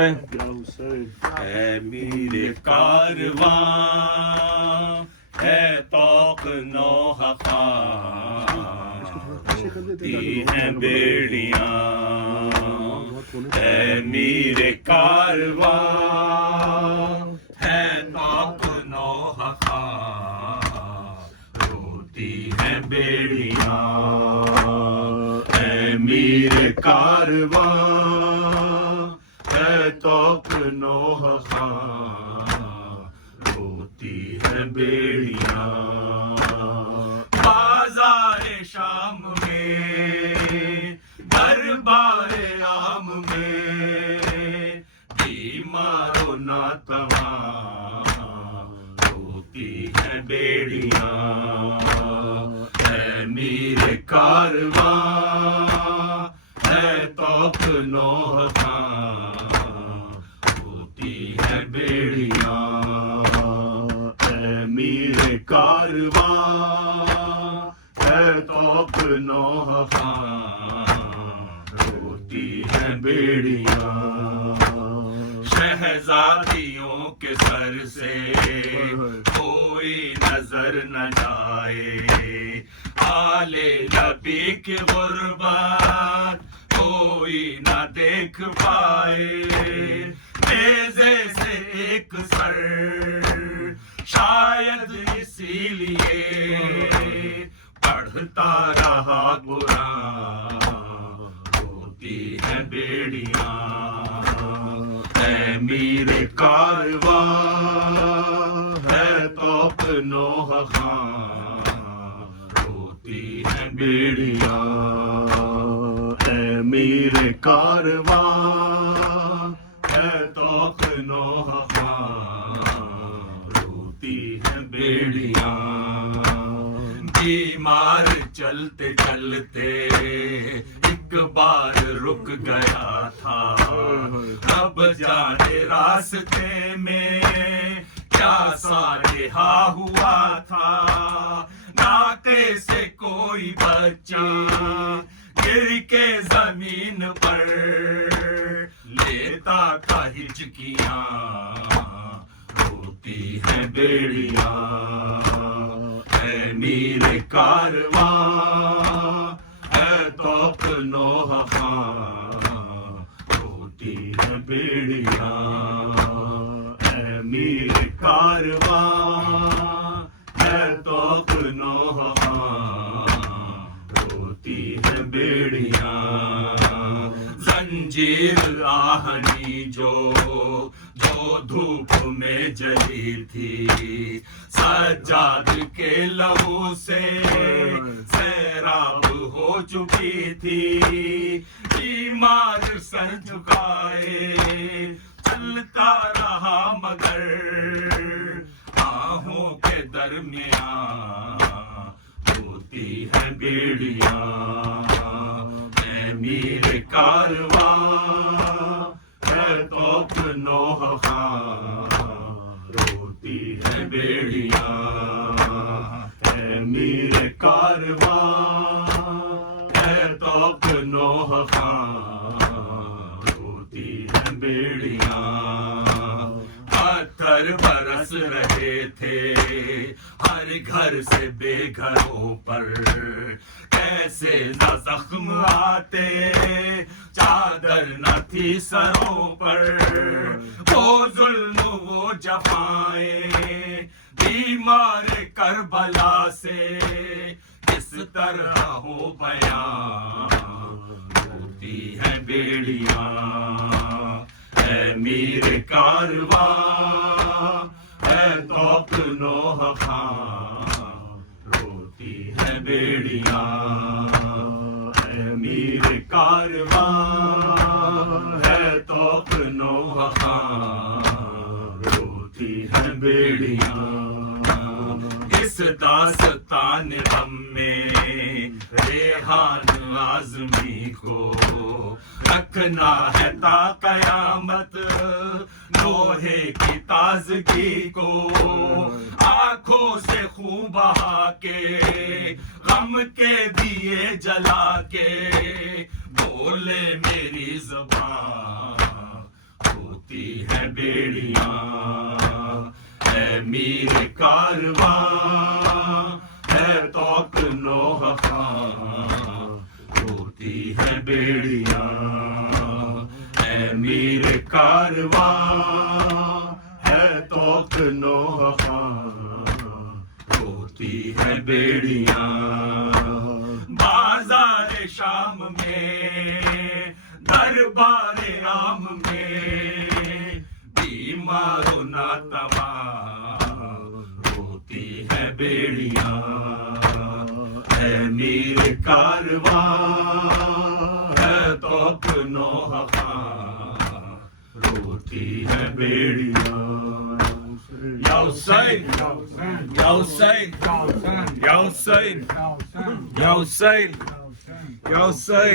اے میرے کارواں ہے توق نوح خواں ہوتی ہیں بیڑیاں اے میرے کارواں ہے توق نوح خواں ہوتی ہیں بیڑیاں اے میرے کارواں ہے توق نوح خواں ہوتی ہیں بیڑیاں بازار شام میں دربار عام میں بیمار و ناتواں ہوتی ہیں بیڑیاں اے میرے کارواں ہے توق نوح خواں ہوتی ہیں بیڑیاں اے میرے کارواں ہے توق نوح خواں ہوتی ہیں بیڑیاں شہزادیوں کے سر سے کوئی نظر نہ جائے آلے نبی کی غربت کوئی نہ دیکھ پائے نیزے سے ایک سر شاید اسی لیے پڑھتا رہا قرآن ہوتی ہیں بیڑیاں اے میرے کارواں ہے توق نوح خواں ہوتی ہیں بیڑیاں اے میرے کارواں ہے توق نوح خواں ہوتی ہیں بیڑیاں بیمار چلتے چلتے ایک بار رک گیا تھا اب جانے راستے میں کیا سانحہ ہوا تھا ناقے سے کوئی بچہ گر کے زمین پر لیتا تھا ہچکیاں ہوتی ہیں بیڑیاں اے میرے کارواں ہے توق نوح خواں ہوتی ہیں بیڑیاں اے میرے کارواں ہے توق نوح خواں ہوتی ہیں بیڑیاں زنجیر آہنی جو دھوپ میں جلی تھی سجاد کے لہو سے سیراب ہو چکی تھی بیمار سر جھکائے چلتا رہا مگر آہوں کے درمیان ہوتی ہیں بیڑیاں اے میرے کارواں ہے توق نوح خواں ہوتی ہیں بیڑیاں اے میرے کارواں ہے توق نوح خواں ہوتی ہیں بیڑیاں پتھر برس رہے تھے ہر گھر سے بے گھروں پر کیسے نہ زخم آتے چادر نہ تھی سروں پر وہ ظلم وہ جفائیں بیمار کربلا سے کس طرح ہو بیان ہوتی ہیں بیڑیاں اے میرے کارواں ہے توق نوح خواں ہوتی ہیں بیڑیاں اے میرے کارواں ہے توق نوح خواں ہوتی ہیں بیڑیاں اس داستان غم میں ریحان اعظمی کو رکھنا ہے تا قیامت لوہے کی تازگی کو آنکھوں سے خون بہا کے غم کے دیے جلا کے بولے میری زبان بیڑیاں اے میر کارواں ہے توق نوح خاں روتی ہے بیڑیاں اے میر کارواں ہے توق نوح خاں روتی ہے بیڑیاں بازار شام میں دربار عام میں بیمار و ناتواں روتی ہے بیڑیاں اے میر کارواں ہے توق نوح خاں روتی ہے بیڑیاں یا حسین یا حسین یا حسین یا حسین یا حسین